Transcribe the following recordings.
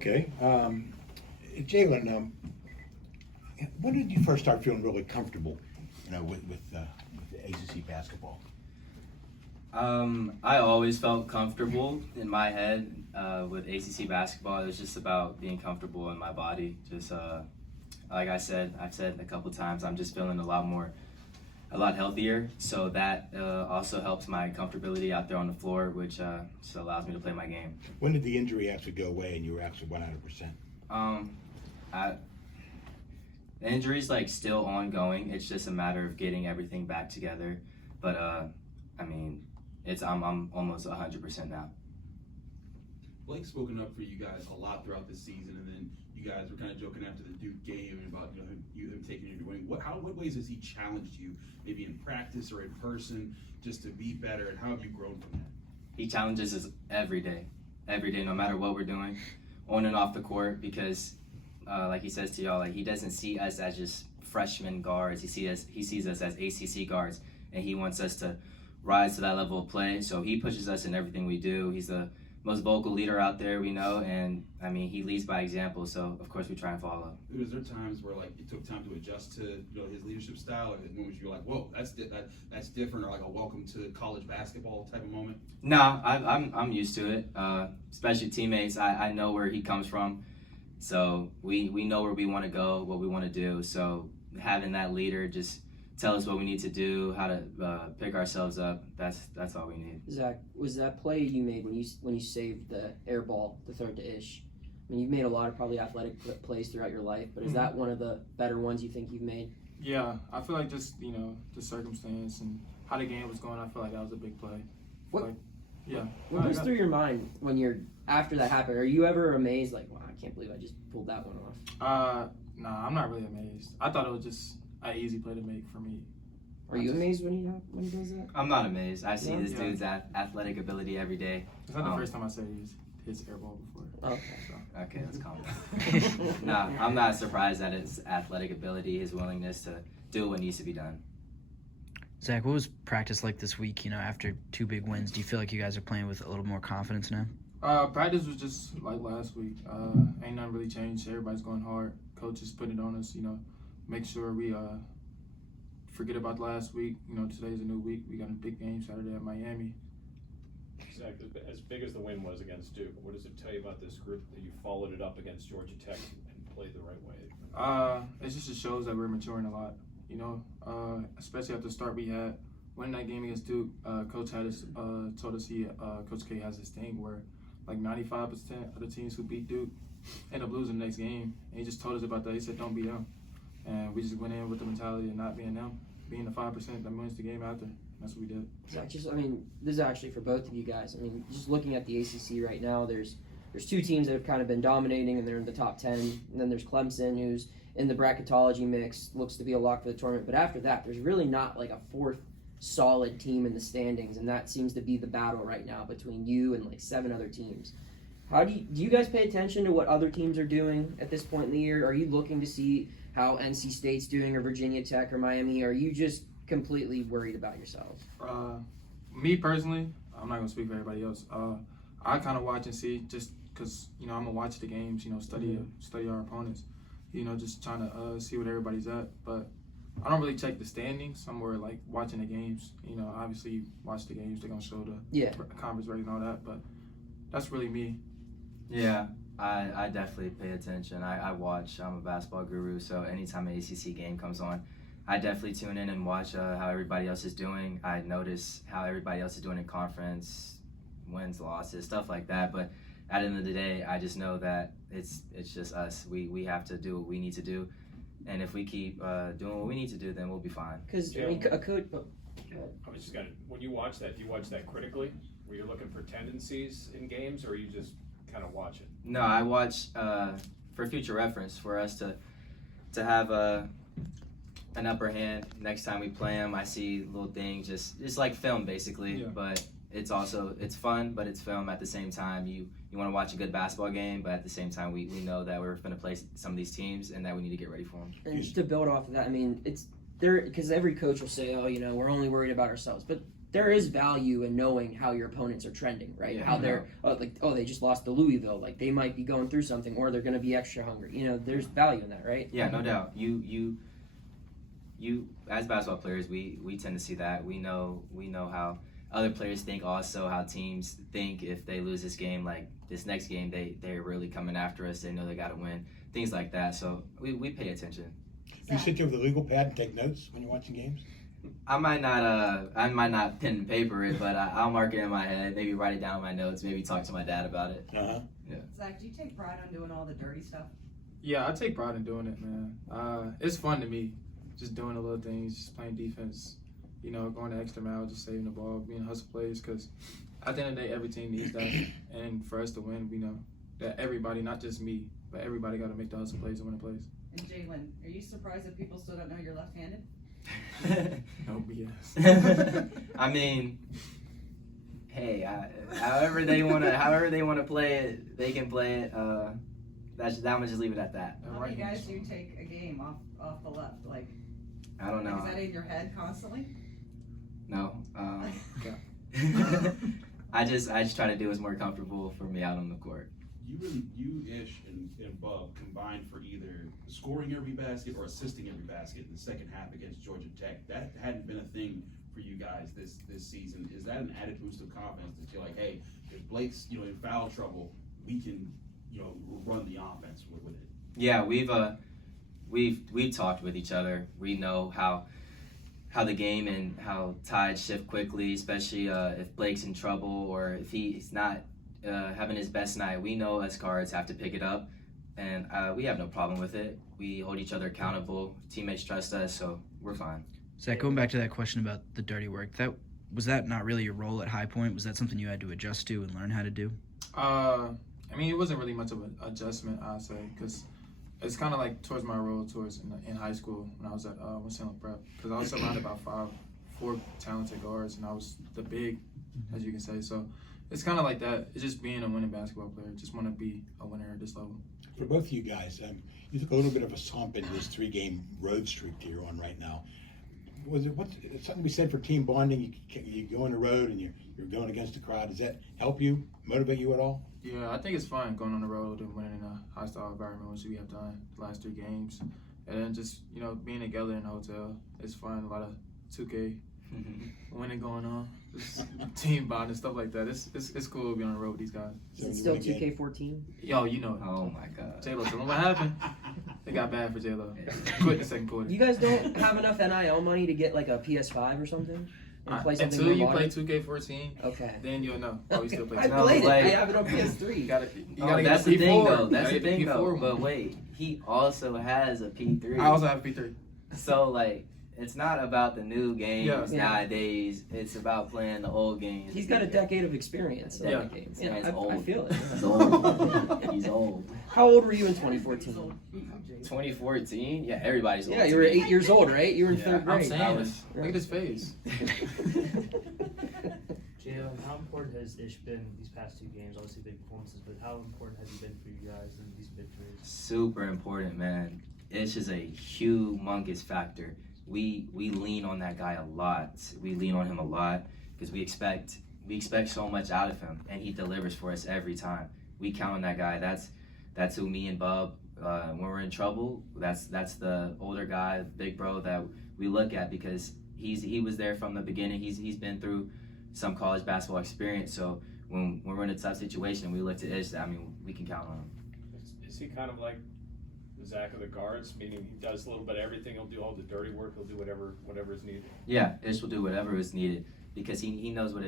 Okay. Jaland, when did you first start feeling really comfortable, with the ACC basketball? I always felt comfortable in my head with ACC basketball. It was just about being comfortable in my body. Just like I've said a couple times, I'm just feeling a lot healthier. So that also helps my comfortability out there on the floor, which just allows me to play my game. When did the injury actually go away and you were actually 100%? The injury's like still ongoing. It's just a matter of getting everything back together. But I'm almost 100% now. Blake's spoken up for you guys a lot throughout the season, and then you guys were kind of joking after the Duke game about him taking you under wing. What ways has he challenged you, maybe in practice or in person, just to be better, and how have you grown from that? He challenges us every day, no matter what we're doing, on and off the court, because like he says to y'all, like he doesn't see us as just freshman guards. He sees us as ACC guards, and he wants us to rise to that level of play. So he pushes us in everything we do. He's the most vocal leader out there we know, and he leads by example. So of course we try and follow. Was there times where like it took time to adjust to his leadership style, or moments you're like, whoa, that's different, or like a welcome to college basketball type of moment? No, I'm used to it. Especially teammates, I know where he comes from, so we know where we want to go, what we want to do. So having that leader just tell us what we need to do, how to pick ourselves up. That's all we need. Zach, was that play you made when you saved the air ball, the throw to Ish? You've made a lot of probably athletic plays throughout your life, but is that one of the better ones you think you've made? Yeah, I feel like just the circumstance and how the game was going. I feel like that was a big play. What goes through your mind when you're after that happened? Are you ever amazed, like, wow, I can't believe I just pulled that one off? Nah, I'm not really amazed. I thought it was just an easy play to make for me. Are you amazed when he does that? I'm not amazed. I see this dude's athletic ability every day. It's not the first time I said his air ball before. Okay. So. Okay, that's calm. Nah, I'm not surprised at his athletic ability, his willingness to do what needs to be done. Zach, what was practice like this week? After 2 big wins, do you feel like you guys are playing with a little more confidence now? Practice was just like last week. Ain't nothing really changed. Everybody's going hard. Coach is putting it on us. Make sure we forget about last week. Today's a new week. We got a big game Saturday at Miami. Zach, as big as the win was against Duke, what does it tell you about this group that you followed it up against Georgia Tech and played the right way? It just shows that we're maturing a lot. Especially after the start we had. Winning that game against Duke, Coach had us, told us Coach K has this thing where like 95% of the teams who beat Duke end up losing the next game. And he just told us about that. He said, don't be them. And we just went in with the mentality of not being them, being the 5% that wins the game after. That's what we did. Zach, this is actually for both of you guys. Just looking at the ACC right now, there's 2 teams that have kind of been dominating, and they're in the top 10. And then there's Clemson, who's in the bracketology mix, looks to be a lock for the tournament. But after that, there's really not like a 4th solid team in the standings, and that seems to be the battle right now between you and like 7 other teams. How do you guys pay attention to what other teams are doing at this point in the year? Are you looking to see how NC State's doing, or Virginia Tech, or Miami? Or are you just completely worried about yourselves? Me personally, I'm not gonna speak for everybody else. I kind of watch and see, just because I'm gonna watch the games. Study our opponents. Just trying to see what everybody's at. But I don't really check the standings. I'm more like watching the games. Obviously you watch the games. They're gonna show the conference record and all that. But that's really me. Yeah, I definitely pay attention. I watch. I'm a basketball guru, so anytime an ACC game comes on, I definitely tune in and watch how everybody else is doing. I notice how everybody else is doing in conference, wins, losses, stuff like that. But at the end of the day, I just know that it's just us. We have to do what we need to do, and if we keep doing what we need to do, then we'll be fine. Because a coach. I was just when you watch that, do you watch that critically? Were you looking for tendencies in games, or are you just kind of watching? No, I watch for future reference, for us to have an upper hand next time we play them. I see little things, just like film basically, but it's fun, but it's film at the same time. You want to watch a good basketball game, but at the same time we know that we're going to play some of these teams and that we need to get ready for them. And just to build off of that, it's there, because every coach will say, we're only worried about ourselves, but there is value in knowing how your opponents are trending, right? Yeah, how no. they're they just lost to Louisville, like they might be going through something, or they're going to be extra hungry. There's value in that, right? Yeah, no doubt. You as basketball players, we tend to see that. We know how other players think, also how teams think if they lose this game, like this next game, they're really coming after us. They know they got to win, things like that. So we pay attention. Do you sit there with a legal pad and take notes when you're watching games? I might not pen and paper it, but I'll mark it in my head. Maybe write it down in my notes. Maybe talk to my dad about it. Uh-huh. Zach, do you take pride on doing all the dirty stuff? Yeah, I take pride in doing it, man. It's fun to me, just doing the little things, just playing defense, going the extra mile, just saving the ball, being hustle plays, because at the end of the day, every team needs that. And for us to win, we know that everybody, not just me, but everybody got to make the hustle plays and win the plays. And Jaland, are you surprised that people still don't know you're left-handed? No BS. I mean, hey, however they want to play it, they can play it. I'm gonna just leave it at that. How many guys do you take a game off the left? Like, I don't know. Is that in your head constantly? No. I just try to do what's more comfortable for me out on the court. You, Ish, and Bub combined for either scoring every basket or assisting every basket in the second half against Georgia Tech. That hadn't been a thing for you guys this season. Is that an added boost of confidence to feel like, hey, if Blake's in foul trouble, we can run the offense with it? Yeah, we've talked with each other. We know how the game and how tides shift quickly, especially if Blake's in trouble or if he's not having his best night. We know us guards have to pick it up, and we have no problem with it. We hold each other accountable. Teammates trust us, so we're fine. Zach, going back to that question about the dirty work, was that not really your role at High Point? Was that something you had to adjust to and learn how to do? I mean, it wasn't really much of an adjustment, I'd say, because it's kind of like towards my role in high school when I was at Winston Prep, because I was surrounded by four talented guards, and I was the big, as you can say. So it's kind of like that. It's just being a winning basketball player. Just want to be a winner at this level. For both of you guys, you took a little bit of a slump in this 3-game road streak that you're on right now. It's something we said for team bonding? You go on the road and you're going against the crowd. Does that help you, motivate you at all? Yeah, I think it's fun going on the road and winning in a hostile environment, which we have done the last 3 games. And then just, being together in the hotel, it's fun. A lot of 2K winning going on. Just team bonding, stuff like that. It's cool to be on the road with these guys. Is it still 2K14? Yo, you know it. Oh my God. J-Lo, tell them what happened. It got bad for J-Lo. Quit the second quarter. You guys don't have enough NIL money to get like a PS5 or something? And play something Until you more play modern? 2K14, Okay. then you'll know. Oh, we still play I 2K. played it. like- I have it on PS3. You gotta Oh, get that's the the thing, P4. though. That's the thing, though. P4 But wait, he also has a P3. I also have a P3. So, like, it's not about the new games Yeah. nowadays. It's about playing the old games. He's got a decade of experience. Yeah. Games. Yeah, Yeah, he's I old. feel it. He's old. He's old. How old were you in 2014? 2014? Yeah, everybody's old. Yeah, you to were me. 8 years old, right? You were in Yeah. 3rd I'm grade. saying, look at his face. Jalen, how important has Ish been these past 2 games? Obviously big performances, but how important has he been for you guys in these victories? Super important, man. Ish is a humongous factor. We lean on that guy a lot. We lean on him a lot because we expect so much out of him, and he delivers for us every time. We count on that guy. That's who me and Bub, when we're in trouble, that's the older guy, big bro that we look at because he was there from the beginning. He's been through some college basketball experience. So when we're in a tough situation, we look to Ish. I mean, we can count on him. Is he kind of like the Zack of the guards, meaning he does a little bit of everything? He'll do all the dirty work. He'll do whatever is needed. Yeah, Ish will do whatever is needed because he knows what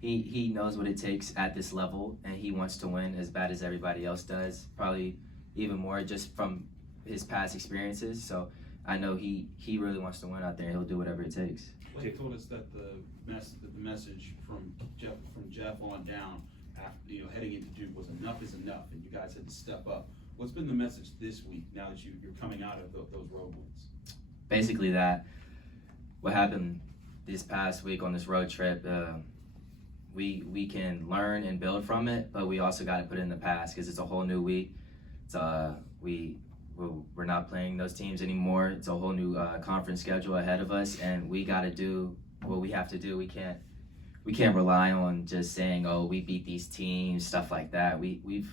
he knows what it takes at this level, and he wants to win as bad as everybody else does. Probably even more just from his past experiences. So I know he really wants to win out there. He'll do whatever it takes. Blake told us that the message from Jeff on down, after heading into Duke, was enough is enough, and you guys had to step up. What's been the message this week now that you're coming out of those road wins? Basically that what happened this past week on this road trip, we can learn and build from it, but we also got to put it in the past because it's a whole new week. It's we're not playing those teams anymore. It's a whole new conference schedule ahead of us, and we got to do what we have to do. We can't we can't rely on just saying, oh, we beat these teams, stuff like that. We've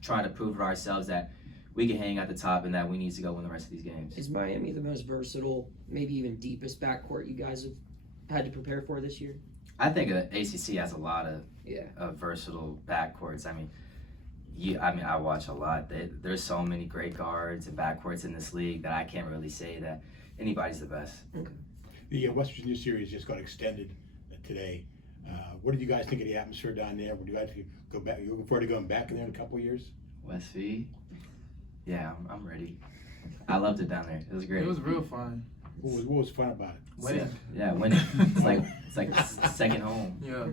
tried to prove to ourselves that we can hang at the top and that we need to go win the rest of these games. Is Miami the most versatile, maybe even deepest backcourt you guys have had to prepare for this year? I think ACC has a lot of Yeah. versatile backcourts. I mean, I watch a lot. There's so many great guards and backcourts in this league that I can't really say that anybody's the best. The West Virginia series just got extended today. What did you guys think of the atmosphere down there? Would you guys go back? You looking forward to going back in there in a couple of years? West V? Yeah, I'm ready. I loved it down there. It was great. It was real fun. What was fun about it? Winning. Yeah, winning. It's like second home. Yeah.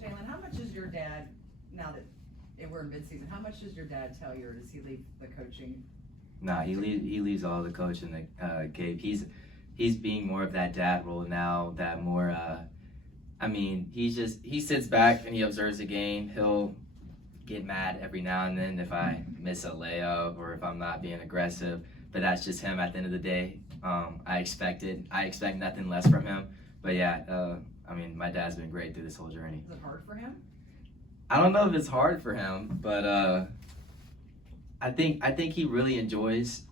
Jalen, how much is your dad, now that we're in midseason, how much does your dad tell you, or does he leave the coaching? Nah, he leaves all the coach in the Gabe. He's being more of that dad role now. That more. I mean, he sits back and he observes the game. He'll get mad every now and then if I miss a layup or if I'm not being aggressive. But that's just him. At the end of the day, I expect nothing less from him. But yeah, I mean, my dad's been great through this whole journey. Is it hard for him? I don't know if it's hard for him, but I think he really enjoys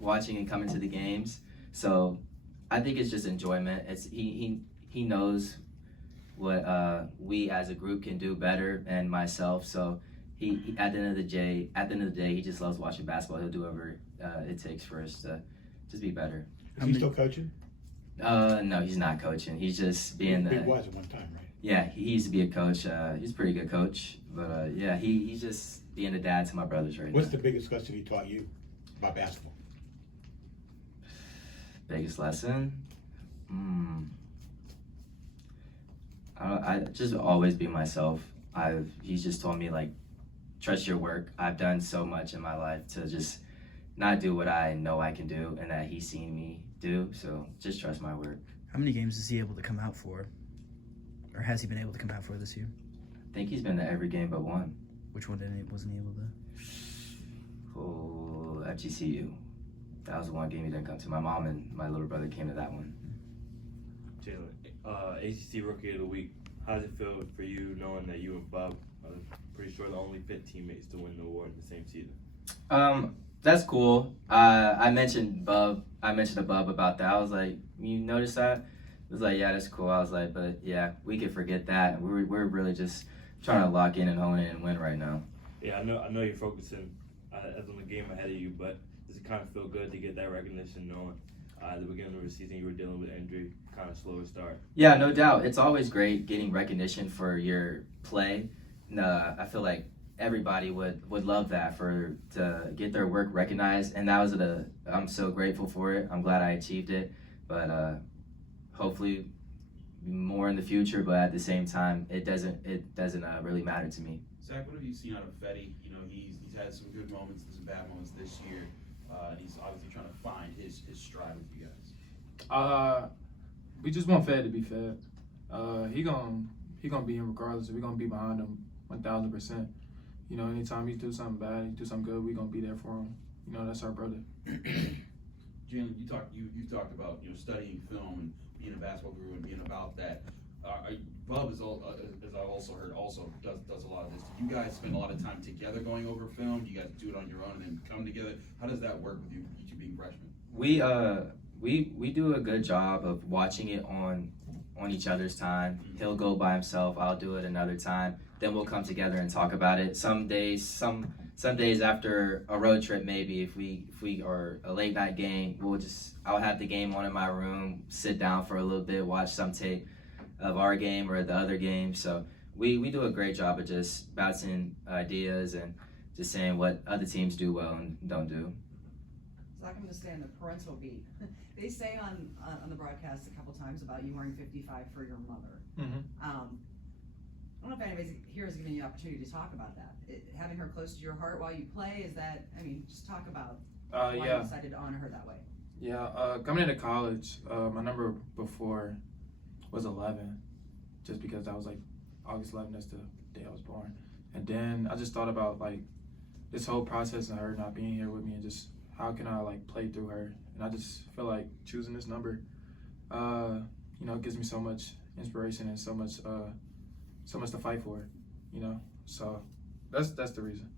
watching and coming to the games. So I think it's just enjoyment. He knows what we as a group can do better, and myself. So he at the end of the day, he just loves watching basketball. He'll do whatever it takes for us to just be better. Is he still coaching? No, he's not coaching. He's just being He was at one time, right? Yeah, he used to be a coach. He's a pretty good coach. But yeah, he's just being a dad to my brothers right now. What's the biggest lesson he taught you about basketball? Biggest lesson? I just always be myself. He's just told me, like, trust your work. I've done so much in my life to just not do what I know I can do and that he's seen me do. So just trust my work. How many games is he able to come out for? Or has he been able to come out for this year? I think he's been to every game but one. Which one wasn't he able to? Oh, FGCU. That was the one game he didn't come to. My mom and my little brother came to that one. Jalen, ACC Rookie of the Week. How does it feel for you knowing that you and Bob are pretty sure the only Pitt teammates to win the award in the same season? That's cool. I mentioned to Bub about that. I was like, you notice that? He was like, yeah, that's cool. I was like, but yeah, we could forget that. We're really just trying to lock in and hone in and win right now. Yeah, I know you're focusing on the game ahead of you, but does it kind of feel good to get that recognition knowing at the beginning of the season you were dealing with injury, kind of slower start? Yeah, no doubt. It's always great getting recognition for your play. I feel like everybody would love that to get their work recognized, and that was I'm so grateful for it. I'm glad I achieved it, but hopefully more in the future. But at the same time, it doesn't really matter to me. Zack, what have you seen out of Fetty? You know, he's had some good moments and some bad moments this year, and he's obviously trying to find his stride with you guys. We just want Fed to be Fed. He gonna be in regardless. We're gonna be behind him 1,000%. You know, anytime he do something bad, he do something good, we gonna be there for him. You know, that's our brother. Jalen, you talked about studying film and being a basketball guru and being about that. Bub as I've also heard does a lot of this. Do you guys spend a lot of time together going over film? Do you guys do it on your own and then come together? How does that work with you two being freshmen? We do a good job of watching it on each other's time. He'll go by himself. I'll do it another time. Then we'll come together and talk about it. Some days after a road trip, maybe if we are a late night game, I'll have the game on in my room, sit down for a little bit, watch some tape of our game or the other game. So we do a great job of just bouncing ideas and just saying what other teams do well and don't do. Zack, I'm going to stay on the parental beat. They say on the broadcast a couple times about you wearing 55 for your mother. I don't know if anybody here has given you the opportunity to talk about that. Having her close to your heart while you play, just talk about why you decided to honor her that way. Yeah, coming into college, my number before was 11, just because I was like August 11th, that's the day I was born. And then I just thought about like this whole process and her not being here with me and just how can I like play through her. And I just feel like choosing this number you know, it gives me so much inspiration and so much to fight for, you know. So that's the reason.